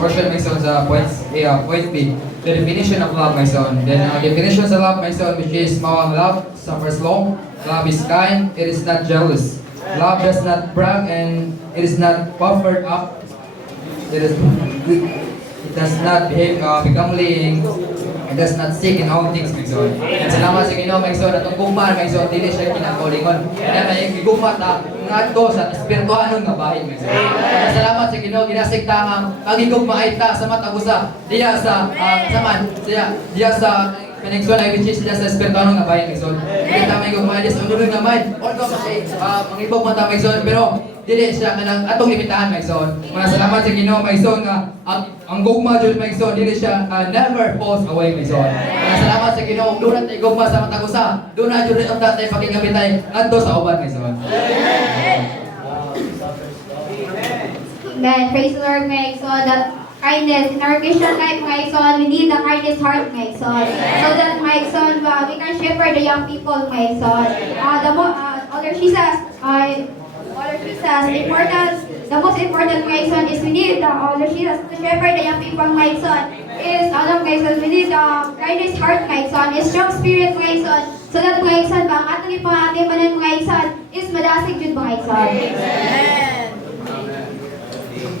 Portion my son sa point B. The definition of love, my son. Then definition of love, my son, which is love suffers long, love is kind, it is not jealous. Love does not brag and it is not puffed up. It does not behave becomingly. It does not seek in all things, my son. And salamat sa Ginoo, my son, atong gugma, my son, dili siya kinakalingon. Kaya may gugma ta ngadto sa espirituhanon nga bahin, my son. Kaya salamat sa Ginoo, ginasigta ang kagigugma ay ta sa matag usa diya sa saman, diya sa connection ay which is diya sa espirituhanon nga bahin, my son. Kita may gugma diya sa unod nga bahin. Although kasi mangibog man ta, my son, pero dili siya kanang atong limitahan, my son. Mga salamat sa Ginoo, my son, nga ang gugma jud, my son, dili siya never falls away, my son. Mga salamat sa Ginoo, doon natin gugma sa matag usa. Doon na jud ang tatay pakingabitay adto sa uban, my son. Amen. Praise the Lord, my son. That kindness in our Christian life, my son, we need the kindest heart, my son. So that, my son, we can shepherd the young people, my son. The most important, my son, is we need the Elder Jesus to shepherd the young people, my son. My son, we need the kindest heart, my son. A strong spirit, my son. So that, my son, ang atong ipangatimanan, my son, is madasig jud, my son. Amen.